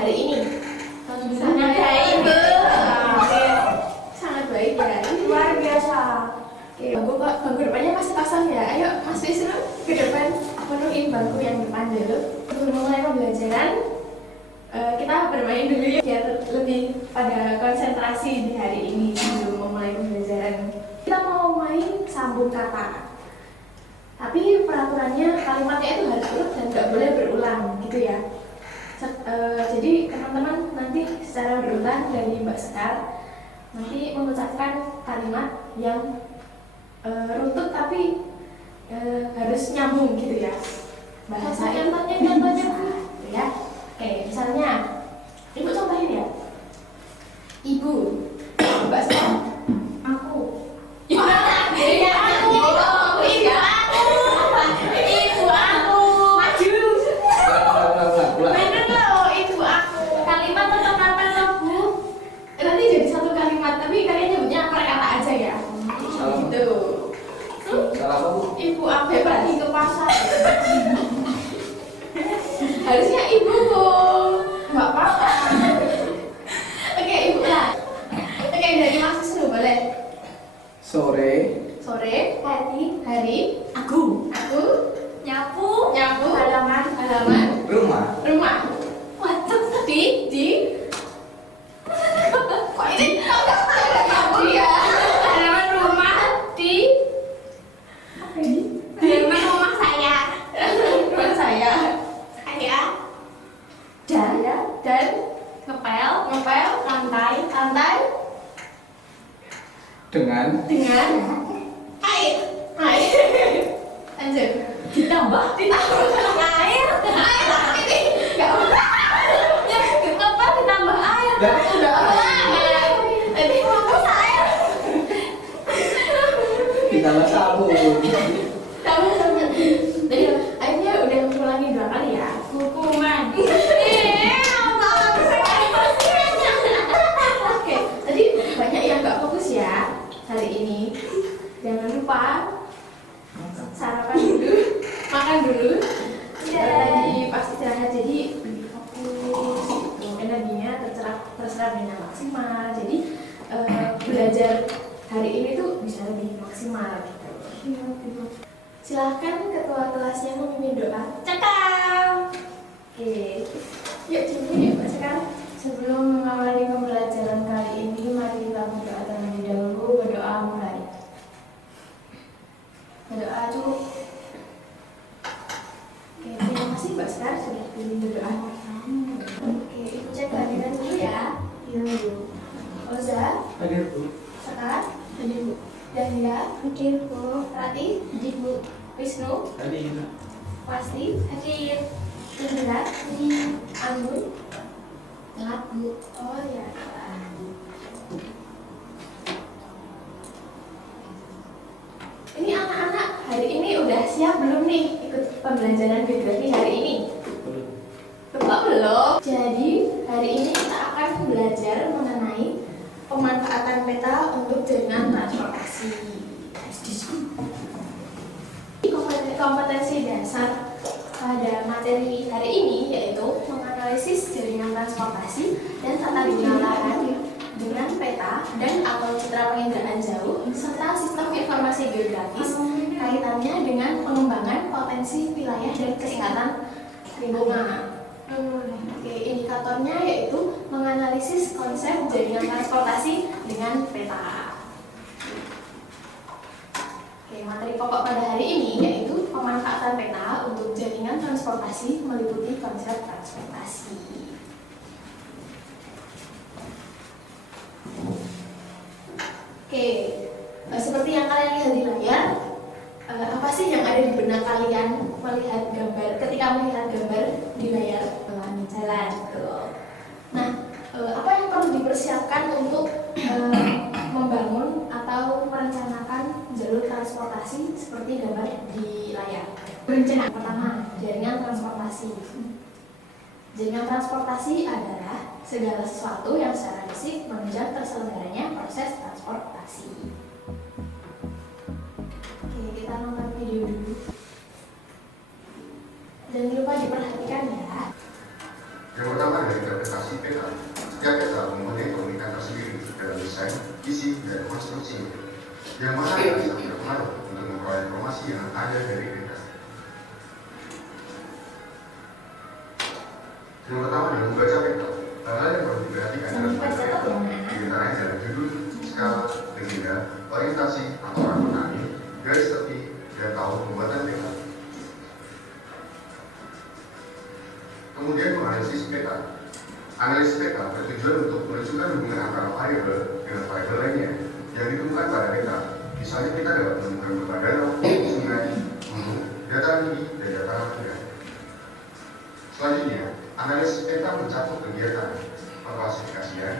hari ini? Sangat baik, Bu. Sangat baik ya. Ini Luar biasa. Oke, bangku depannya pasti kosong ya. Ayo Mas Wisnu ke depan, penuhin bangku yang depan dulu. Sebelum mulai pembelajaran, kita bermain dulu ya biar lebih pada konsentrasi di hari ini sebelum memulai pembelajaran. Kita mau main sambung kata. Tapi peraturannya kalimatnya itu harus urut dan nggak boleh berulang gitu ya. Jadi teman-teman nanti secara berulang dari Mbak Sekar nanti mengucapkan kalimat yang runtut tapi harus nyambung gitu ya. Bahasa contohnya ya. Oke, misalnya Ibu contohin ya. Ibu, Mbak Sekar, aku. Ibu aku pergi ke pasar. Harusnya ibu nggak apa-apa. Oke, ibu lah. Oke, dari Mas Wisnu boleh. Sore, Hari, aku, Nyapu. halaman, rumah. Waduh, di. Kok ini nggak nyambung ya? Halaman rumah di halaman rumah saya. Rumah saya. Dan Ngepel. lantai dengan air. Lanjut. Ditambah air. Ini nggak usah. Ya, ngepel ditambah air. dan udah Jadi fokus air. ditambah sabun. Jadi airnya udah ngulangi 2 kali ya. Hukuman. Oke, tadi banyak yang nggak fokus ya hari ini. Jangan lupa sarapan dulu, makan dulu. Tadi pas istirahat jadi lebih fokus, gitu. Energinya terserap dengan maksimal. Jadi belajar hari ini tuh bisa lebih maksimal gitu. Silahkan ketua kelasnya memimpin doa. Cakap. Oke, yuk coba ya Mbak Sekar. Sebelum mengawali pembelajaran kali ini, mari kita berdoa terlebih dahulu. Berdoa mulai. Berdoa cukup. Oke, terima kasih Mbak Sekar sudah pilih berdoa. Oke, Ibu cek kehadiran dulu ya. Oza, Hadir Bu. Sekar, hadir Bu. Dahlia, hadir Bu. Rati, hadir Bu. Wisnu, Hadir. Pasti, hadir. Indra, hadir. Anggun, telat Bu. Oh ya. Ini anak-anak hari ini udah siap belum nih ikut pembelajaran geografi hari ini? Belum. Jadi hari ini kita akan belajar mengenai pemanfaatan peta untuk jaringan transportasi. Kompetensi dasar pada materi hari ini yaitu menganalisis jaringan transportasi dan tata guna lahan dengan peta dan atau citra penginderaan jauh serta sistem informasi geografis kaitannya dengan pengembangan potensi wilayah dan kesehatan lingkungan. Oke, indikatornya yaitu menganalisis konsep jaringan transportasi dengan peta. Oke, materi pokok pada hari ini yaitu pemanfaatan peta untuk jaringan transportasi meliputi konsep transportasi. Oke, seperti yang kalian lihat di layar, apa sih yang ada di benak kalian melihat gambar ketika melihat gambar di layar pelangi jalan? Nah, apa yang perlu dipersiapkan untuk membangun atau merencanakan jalur transportasi seperti gambar di layar? Perencanaan pertama, jaringan transportasi. Jaringan transportasi adalah segala sesuatu yang secara fisik menunjang terselenggaranya proses transportasi. Oke, kita nonton video dulu. Jangan lupa diperhatikan ya. Yang pertama dari peta isi dan konstruksi, yang mana bisa berpengaruh untuk memperoleh informasi yang ada dari data. Yang pertama adalah membaca peta. Hal-hal yang perlu diperhatikan dalam membaca peta diantaranya adalah judul, skala, legenda, orientasi atau arah petani, garis tepi, dan tahun pembuatan peta. Kemudian menganalisis peta. Analisis peta bertujuan untuk menunjukkan hubungan antara variabel dengan variabel lainnya yang ditemukan pada peta. Misalnya kita dapat menemukan beberapa danau, sungai, gunung, dataran tinggi, dan dataran rendah. Selanjutnya, analisis peta mencakup kegiatan pengklasifikasian,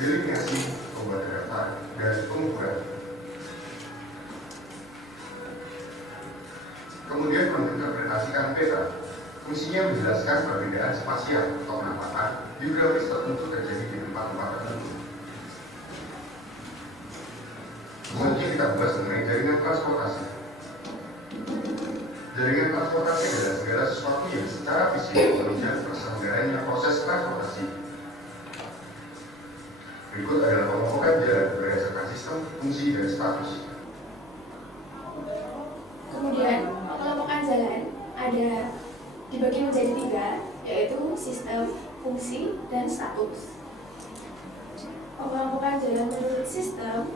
delineasi, pembuatan data, dan pengukuran. Kemudian menginterpretasikan peta. Fungsinya menjelaskan perbedaan spasial atau penampakan geografis tertentu terjadi di tempat-tempat tertentu. Selanjutnya kita bahas mengenai jaringan transportasi. Jaringan transportasi adalah segala sesuatu yang secara fisik menunjang terselenggaranya proses transportasi. Berikut adalah pengelompokan jalan berdasarkan sistem, fungsi, dan status. Kemudian pengelompokan jalan ada dibagi menjadi 3, yaitu sistem, fungsi, dan status. Pengelompokan jalan menurut sistem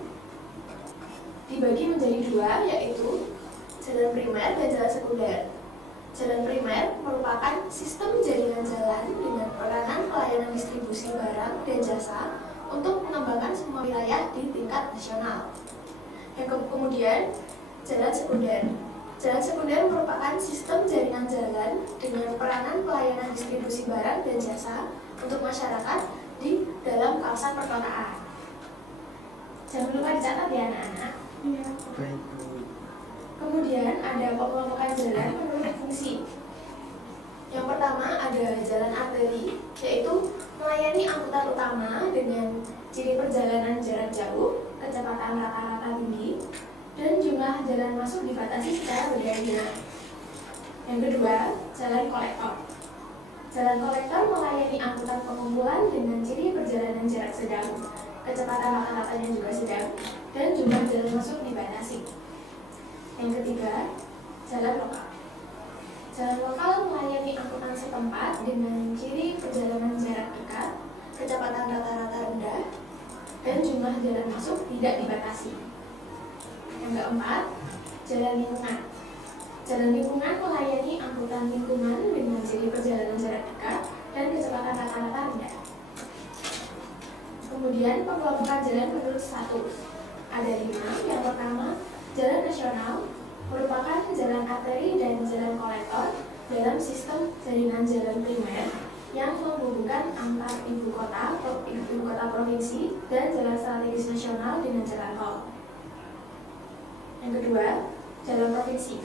dibagi menjadi 2, yaitu jalan primer dan jalan sekunder. Jalan primer merupakan sistem jaringan jalan dengan peranan pelayanan distribusi barang dan jasa untuk mengembangkan semua wilayah di tingkat nasional. Kemudian jalan sekunder. Jalan sekunder merupakan sistem jaringan jalan dengan peranan pelayanan distribusi barang dan jasa untuk masyarakat di dalam kawasan perkotaan. Jangan lupa dicatat ya anak-anak. Baik. Kemudian ada pengelompokan jalan menurut fungsi. Yang pertama ada jalan arteri, yaitu melayani angkutan utama dengan ciri perjalanan jarak jauh, kecepatan rata-rata tinggi, dan jumlah jalan masuk dibatasi secara bergantian. Yang kedua, jalan kolektor. Jalan kolektor melayani angkutan pengumpulan dengan ciri perjalanan jarak sedang, kecepatan rata-ratanya juga sedang, dan jumlah jalan masuk dibatasi. Yang ketiga, jalan lokal. Jalan lokal melayani angkutan setempat dengan ciri perjalanan jarak dekat, kecepatan rata-rata rendah, dan jumlah jalan masuk tidak dibatasi. Yang keempat, jalan lingkungan. Jalan lingkungan melayani angkutan lingkungan dengan ciri perjalanan jarak dekat dan kecepatan rata-rata rendah. Kemudian pengelompokan jalan menurut status. Ada 5. Yang pertama, jalan nasional merupakan jalan arteri dan jalan kolektor dalam sistem jaringan jalan primer yang menghubungkan antar ibu kota provinsi dan jalan strategis nasional dengan jalan tol. Yang kedua, jalan provinsi.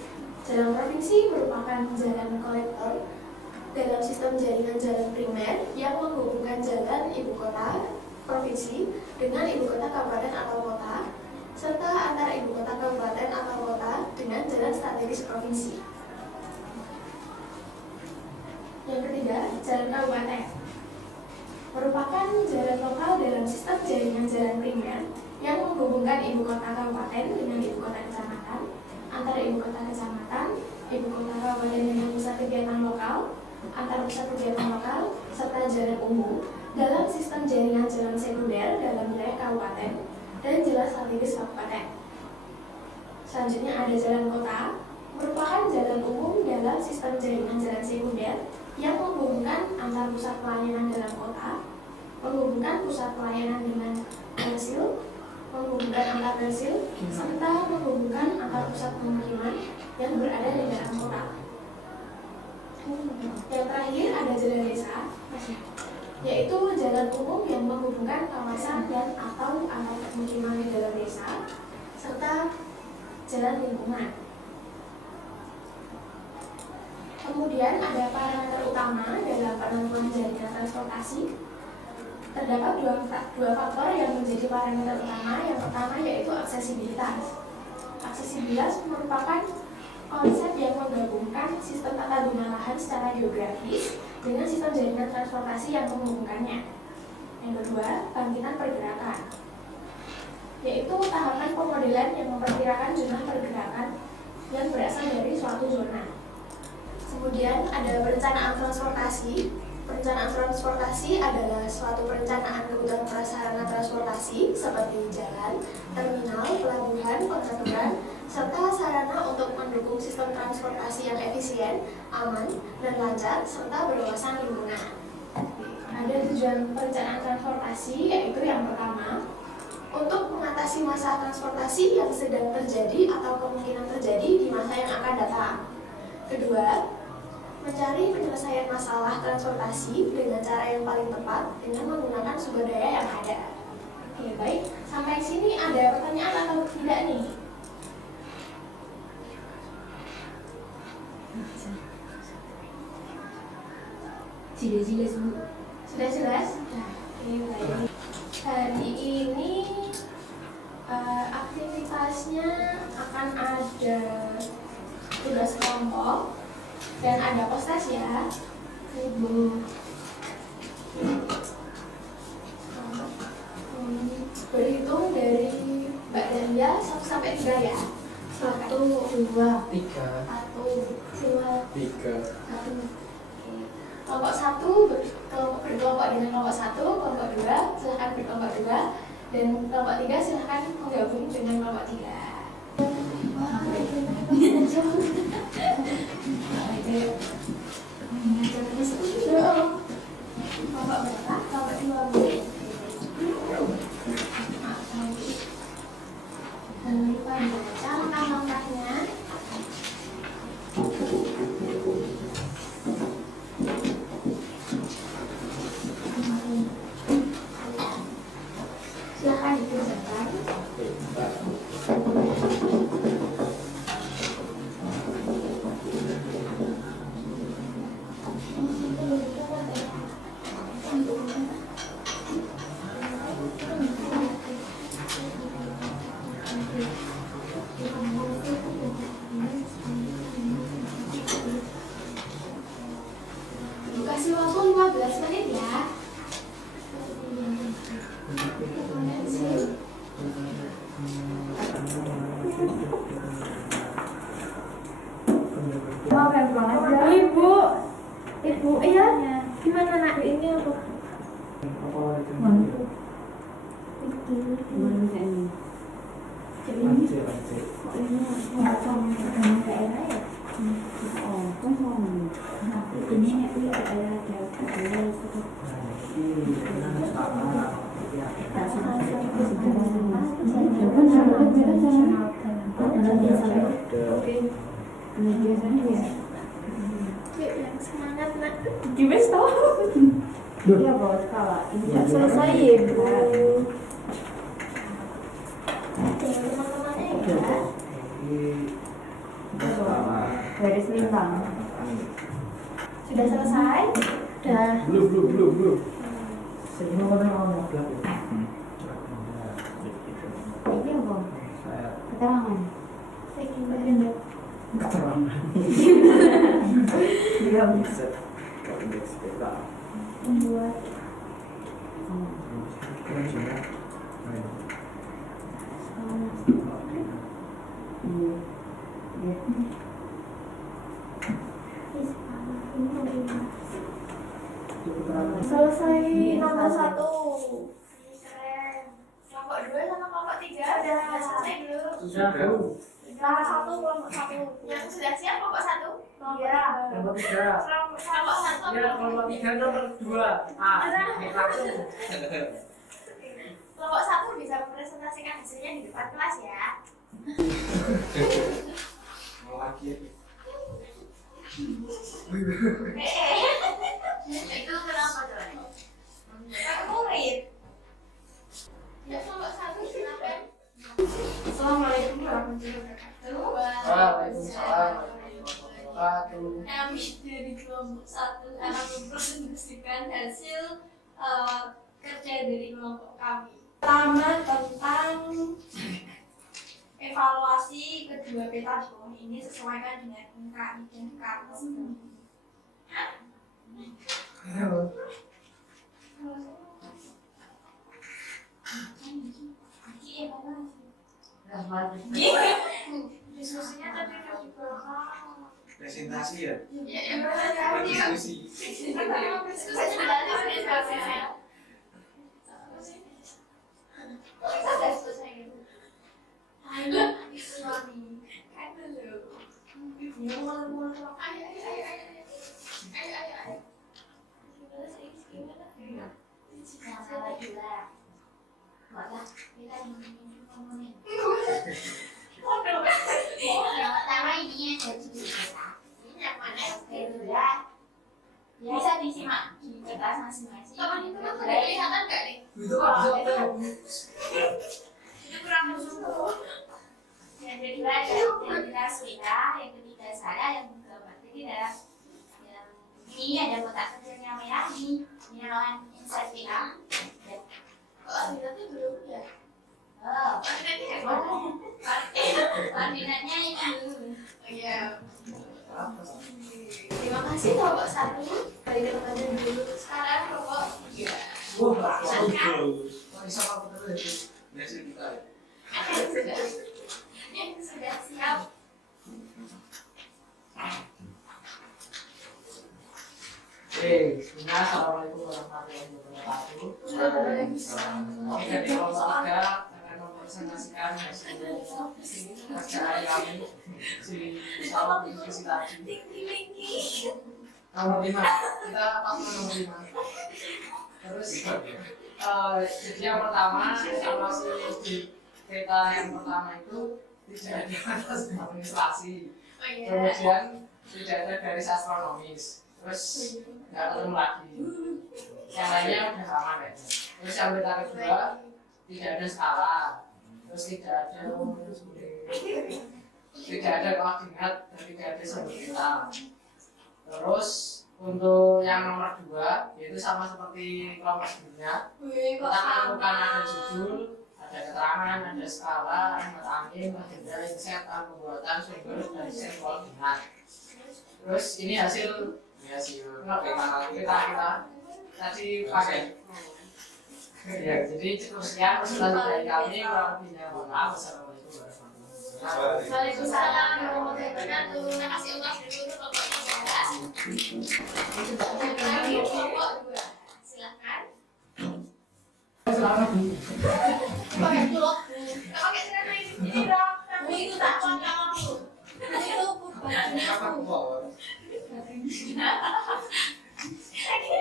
Jalan provinsi merupakan jalan kolektor dalam sistem jaringan jalan primer yang menghubungkan jalan ibu kota provinsi dengan ibu kota kabupaten atau kota, serta antara ibu kota kabupaten atau kota dengan jalan strategis provinsi. Yang ketiga, jalan kabupaten merupakan jalan lokal dalam sistem jaringan jalan primer yang menghubungkan ibu kota kabupaten dengan ibu kota kecamatan, antara ibu kota kecamatan, ibu kota kabupaten dengan pusat kegiatan lokal, antar pusat kegiatan lokal, serta jalan umum dalam sistem jaringan jalan sekunder dalam wilayah kabupaten dan jalan strategis kabupaten. Selanjutnya ada jalan kota, merupakan jalan umum dalam sistem jaringan jalan sekunder yang menghubungkan antar pusat pelayanan dalam kota, menghubungkan pusat pelayanan dengan persil, menghubungkan antar persil, serta menghubungkan antar pusat pemukiman yang berada di dalam kota. Yang terakhir ada jalan desa, yaitu jalan umum yang menghubungkan kawasan dan atau antar pemukiman di dalam desa, serta jalan lingkungan. Kemudian ada parameter utama dalam penentuan jaringan transportasi. Terdapat dua faktor yang menjadi parameter utama. Yang pertama yaitu aksesibilitas. Aksesibilitas merupakan konsep yang menggabungkan sistem tata guna lahan secara geografis dengan sistem jaringan transportasi yang menghubungkannya. Yang kedua, bangkitan pergerakan. yaitu tahapan pemodelan yang memperkirakan jumlah pergerakan yang berasal dari suatu zona. Kemudian ada perencanaan transportasi. Perencanaan transportasi adalah suatu perencanaan kebutuhan prasarana transportasi seperti jalan, terminal, pelabuhan, pengaturan, serta sarana untuk mendukung sistem transportasi yang efisien, aman, dan lancar, serta berwawasan lingkungan. Ada tujuan perencanaan transportasi, yaitu yang pertama, untuk mengatasi masalah transportasi yang sedang terjadi atau kemungkinan terjadi di masa yang akan datang. Kedua, mencari penyelesaian masalah transportasi dengan cara yang paling tepat dengan menggunakan sumber daya yang ada. Oke, baik. Sampai sini ada pertanyaan atau tidak nih? Sudah jelas Bu. Sudah jelas? Oke, baik. Hari ini aktivitasnya akan ada tugas kelompok dan ada postas ya, Ibu. Berhitung dari Mbak Dahlia 1 sampai 3 ya. 1, 2, 3, 1, 2, 3. 1. Kelompok 1 berkelompok dengan kelompok 1, kelompok 2 silahkan berkelompok 2, dan kelompok 3 silahkan menggabung dengan kelompok 3. Kelompok berapa? Kelompok 2 Bu. Jangan lupa dibaca langkah-langkahnya. Silahkan dikerjakan. Kasih waktu 15 menit ya. Mau yang pulang aja. Ibu, iya. Gimana nak? Ini apa? Yuk, yang semangat nak. Gimana tau? Iya bawa skala. Ini nggak selesai ya Bu. Teman-temannya ya. Garis lintang. Sudah selesai? Sudah. Belum. Ini apa? Keterangan. Dia bisa indeks peta. Membuat selesai nomor 1. Keren. Kelompok 2 sama kelompok 3 sudah selesai belum? Sudah. Nomor 1 kelompok 1. Yang sudah siap kelompok 1? Iya. Kelompok 3. Kelompok 1. Ya, kelompok 3 nomor 2. Kelompok 1 bisa mempresentasikan hasilnya di depan kelas ya. Mau lagi. Itu kenapa coba? Kan murid. Ya kelompok 1 silakan. Assalamualaikum warahmatullahi wabarakatuh. Waalaikumsalam. Kami dari kelompok 1 akan mempresentasikan hasil kerja dari kelompok kami. Pertama tentang evaluasi kedua peta bom ini sesuaikan dengan NKI dan KARS. Diskusinya tadi udah di belakang. Presentasi ya? Ya, presentasi. Diskusi. Bisa disimak di kertas masing-masing. Teman-teman sudah kelihatan nggak nih? Itu kan bisa. Itu kurang bersyukur. Yang kedua adalah identitas kita, yang ketiga saya, yang keempat tidak. Yang ini ada kotak kecil yang merah ini namanya insert kita. Oh, Adinatnya belum ya? Oh, Adinatnya koordinatnya itu. oh iya. Terima kasih Bapak Sari. Dari temannya dulu. Sekarang Bapak. Iya. Wah, bagus. Bisa apa terus? Nasi kita. Sudah siap. Bismillah, assalamualaikum warahmatullahi wabarakatuh. Jadi kalau ada akan mempresentasikan hasil kerjaan kami si salam diskusi tadi. Nomor 5, kita paslon nomor 5. Terus jadi yang pertama kalau di kereta yang pertama itu tidak ada atas administrasi, Oh iya. kemudian tidak ada garis astronomis, terus nggak ketemu lagi. Yang lainnya udah aman ya. Terus yang beta kedua tidak ada skala, terus tidak ada koordinat dan tidak ada sumber kita. Terus untuk yang nomor 2 yaitu sama seperti kelompok sebelumnya, Wih, kok kita menemukan sama? ada judul, ada keterangan, ada skala, ada angin, ada set, pembuatan sumber dan set koordinat. Terus ini hasil kita tadi pakai. Ya, jadi cukup sekian presentasi dari kami. Kurang lebihnya mohon maaf. Wassalamualaikum warahmatullahi wabarakatuh. Waalaikumsalam warahmatullahi wabarakatuh. Terima kasih untuk kelompok 11. Kelompok 2. Silakan. Selamat Bu. Pakai pulok. Nggak pakai celana ini dong. Kamu itu tak kamu. Itu Kapan keluar?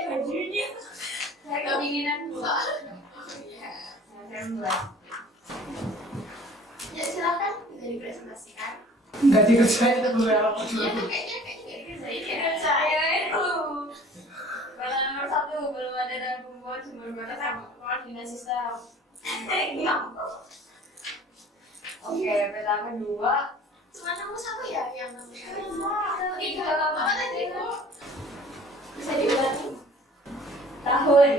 bajunya. Keinginan Iya. November. Ya silakan bisa dipresentasikan. Nggak dikerjain itu Bu. Iya tuh kayaknya nggak dikerjain ya. Saya itu balas nomor 1 belum ada dalam pembuat sumber batas sama koordinasi sistem. Oke, peta kedua. Cuma nomor 1 ya yang namanya. Tiga. Apa tadi Bu? Bisa diulangi. Tahun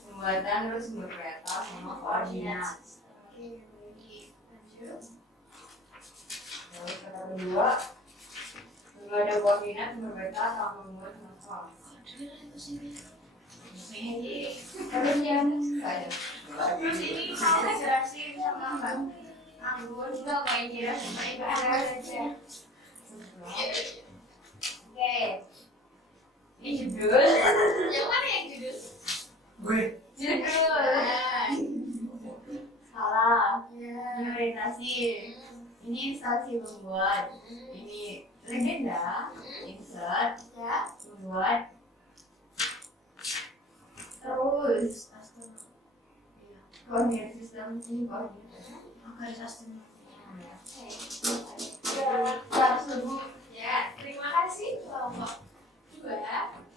pembuatan terus sumber peta sama koordinat. Oke, lanjut. Terus peta kedua belum ada koordinat sumber peta sama pembuat sama. Terus yang ada. Terus ini saya jelasin sama Mbak Anggun juga kayak jelas sama Ibu Ana aja. Oke. Ini judul. Yang mana yang judul? Gue. Judul. Salah. Ini orientasi. Ini instansi pembuat. Ini legenda. Insert. Ya. Pembuat. Terus. Koordinat sistem. Ini koordinat. Organisasi. Harus lebih. Ya, terima kasih kelompok 2.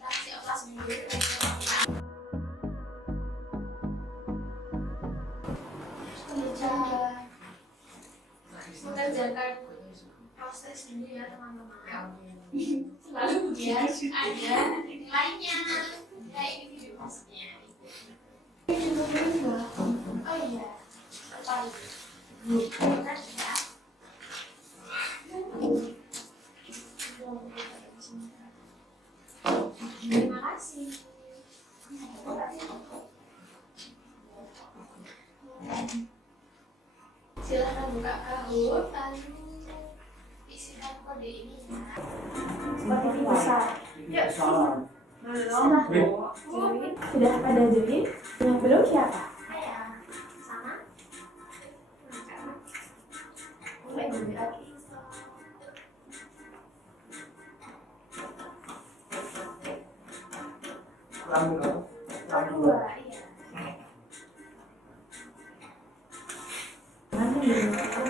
Taksi operasi minggu. Mengerjakan proses dulu ya teman-teman. Selalu biar ada nilainya, nilai individualitasnya. Oh iya, tertarik. Bukan ya. Terima kasih. Silahkan buka Kahoot, lalu isikan kode ini ya. Seperti bisa. Yuk. Sudah. Sudah pada join? Yang belum siapa? Saya sama. Mulai dulu lagi. Kedua, iya. Mana yang belum?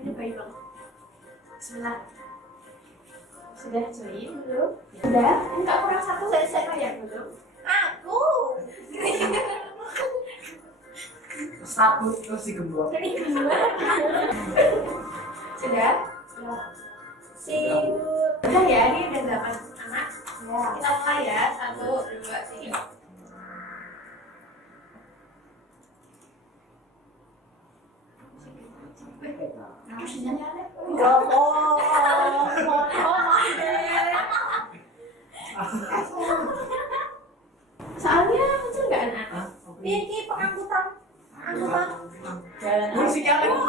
Ini baik banget. Bismillah. Sudah join belum? Sudah? Enggak, kurang satu, saya bayar belum. Aku. Satu terus digembok. Sudah? Udah ya, ini udah 8 anak. Ya. Kita mulai ya. 1, 2, 3. Harus dinyalain. Soalnya kecil nggak anak-anak? Ini pengangkutan. Jalan. Musiknya lagi.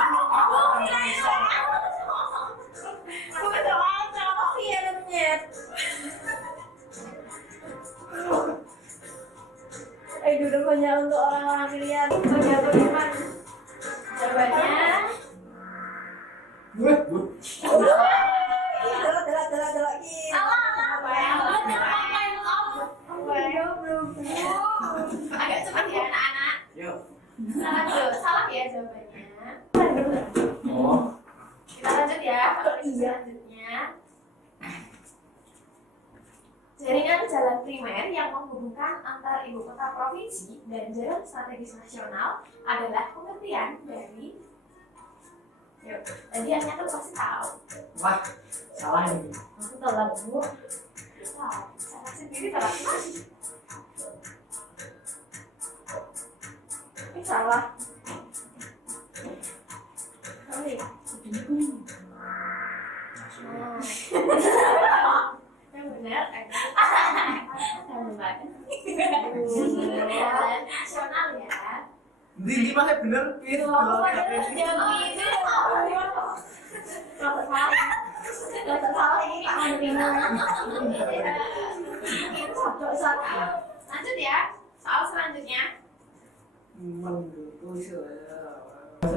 Duduk hanya untuk orang-orang pilihan. Udah bagaimana? Jawabannya agak cepat ya anak-anak. Salah ya jawabannya. Oh. Kita lanjut ya. Selanjutnya. Jaringan jalan primer yang menghubungkan antar ibu kota provinsi dan jalan strategis nasional adalah pengertian dari. Yuk, tadi Anya kan pasti tahu. Wah, salah ini. Aku telat bu. Tahu, salah sendiri telat lagi. Ini salah. Oh iya. Yang benar ada. Jalan nasional ya. Ini pakai bener itu. Lanjut ya, soal selanjutnya.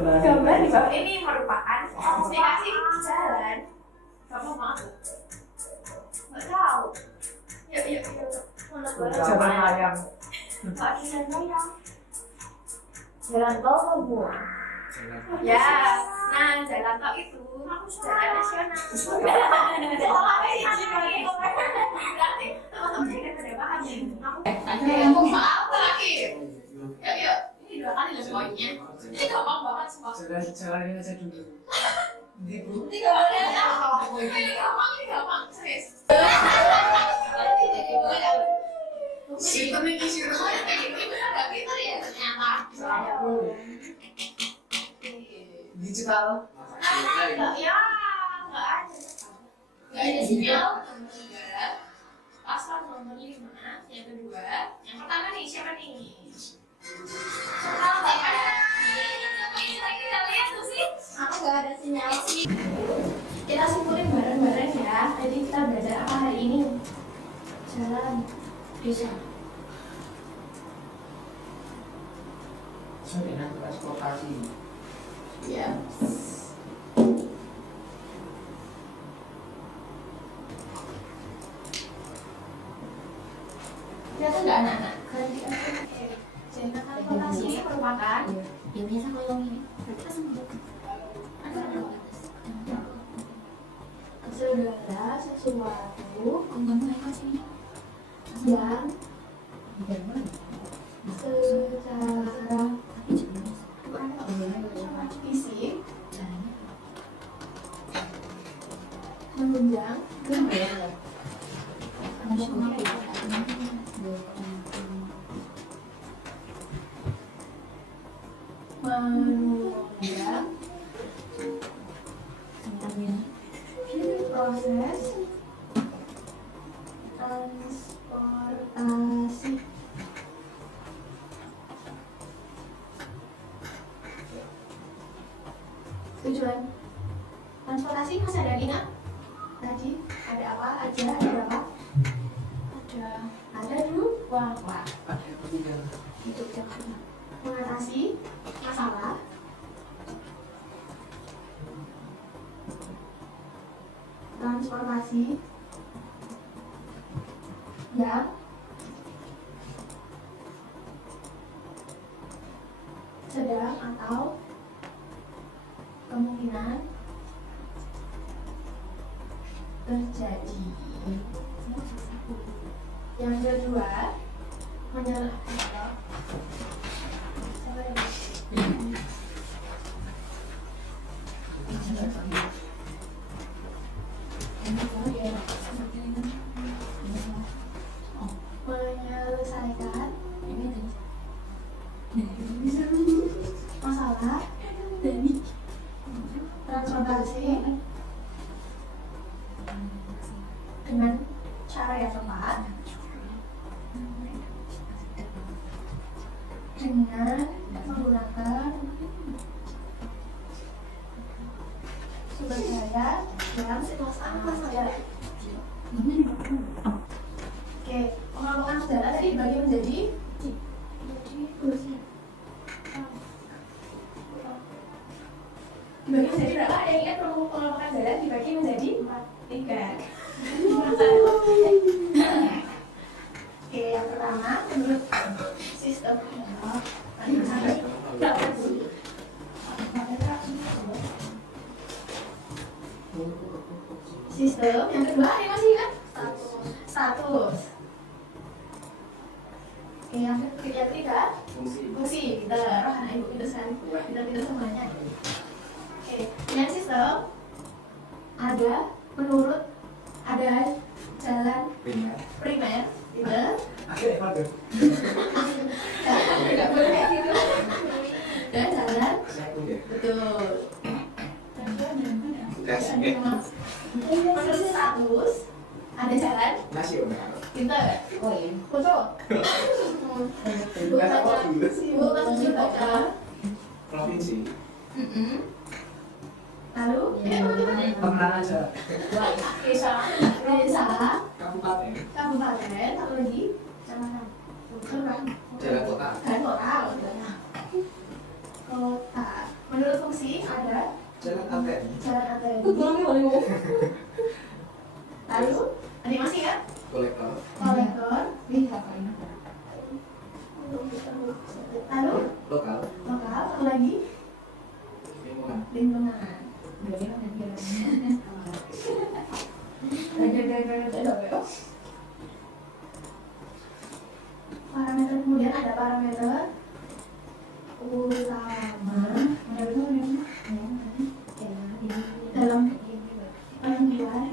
Gambar di bawah ini merupakan spesifikasi jalan. Kamu mau? Nggak tahu. Yuk. Jalan layang. Pak jalan layang. Jalan tol bu. Ya, nah jalan tol itu jalan nasional. Sekolahnya di sini. Berarti teman-teman yang tidak paham ya. Ada yang mau soal terakhir. Yuk. Ini 2 kali loh poinnya. Ini gampang banget semua. Jalan aja dulu. Di bu. Ini gampang. Serius. Si pemimpin si rumah ini nggak pintar ya ternyata. Digital. Ya, nggak ada. Nggak ada sinyal. Enggak. Paslon nomor 5. Yang kedua. Yang pertama nih, siapa nih? Kalau nggak ada. Kita lihat tuh sih. Aku nggak ada sinyal. Kita simpulin bareng-bareng ya. Jadi kita belajar apa hari ini? Jalan. Bisa. Soalnya transportasi. Ya. Ternyata nggak anak-anak. Jaringan transportasi ini merupakan Ya biasa kalau ini. segala sesuatu yang secara fisik menunjang proses transportasi. tujuan transportasi masih ada yang ingat? Tadi ada apa aja? Ada berapa? Ada dua. Wah. Hidup jalan. Mengatasi masalah. Transportasi yang sedang atau kemungkinan terjadi. Yang kedua, menyelesaikan masalah transportasi dengan cara yang tepat, dengan menggunakan sumber daya yang ada. Oke, pengelompokan saudara tadi dibagi menjadi berapa? Ada yang ingat pengelompokan saudara dibagi menjadi 3. Oke, yang pertama menurut sistem yang kedua ada masih kan? Status. Oke, yang ketiga fungsi. Kita anak ibu kita semuanya. Oke, dengan sistem ada menurut ada jalan primer gitu. Tidak boleh kayak gitu. Dan jalan betul. Menurut status ada jalan kita foto provinsi. Lalu Pernah aja. desa, Kabupaten. satu lagi kecamatan, Jalan kota. dan kota. Menurut fungsi ada Jalan arteri. Lalu animasi kan? Kolektor. Lalu Lokal. satu lagi Lingkungan. Parameter, kemudian ada parameter utama dalam penentuan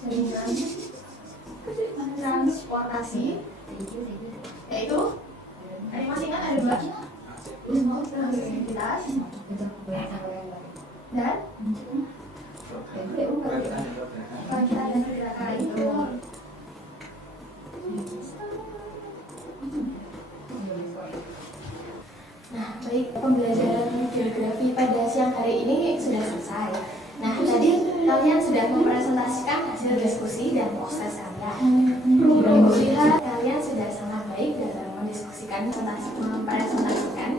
jaringan transportasi, yaitu animasi kan ada 2, aktivitas dan bangkitan dan pergerakan itu. Nah, baik, pembelajaran geografi pada siang hari ini sudah selesai. Nah, tadi kalian sudah mempresentasikan hasil diskusi dan proses kalian. Ibu lihat kalian sudah sangat baik dalam mendiskusikan, mempresentasikan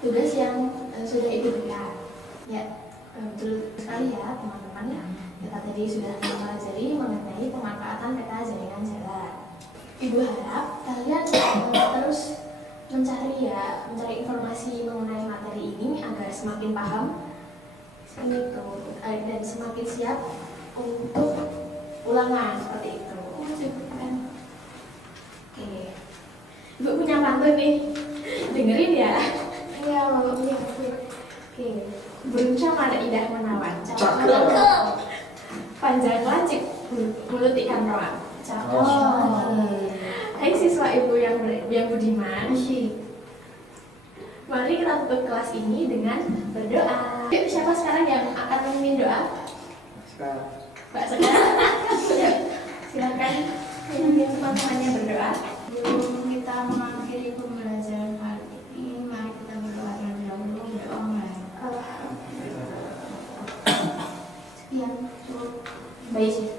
tugas yang sudah Ibu berikan. Ya, betul sekali ya teman-teman. Kita tadi sudah mempelajari mengenai pemanfaatan peta jaringan jalan. Ibu harap kalian terus mencari informasi mengenai materi ini agar semakin paham dan semakin siap untuk ulangan seperti itu. Oke, Ibu punya pantun nih, dengerin ya. Iya, mau punya. Oke, beruncang ada indah menawan, cakep. Panjang lancip, mulut ikan rawan. Cakep. Hai siswa Ibu yang budiman. Mari kita tutup kelas ini dengan berdoa. Yuk, siapa sekarang yang akan memimpin doa? Mbak Sekar. Silakan memimpin teman-temannya berdoa. Sebelum kita mengakhiri pembelajaran hari ini, mari kita berdoa terlebih dahulu. Berdoa bayi sih.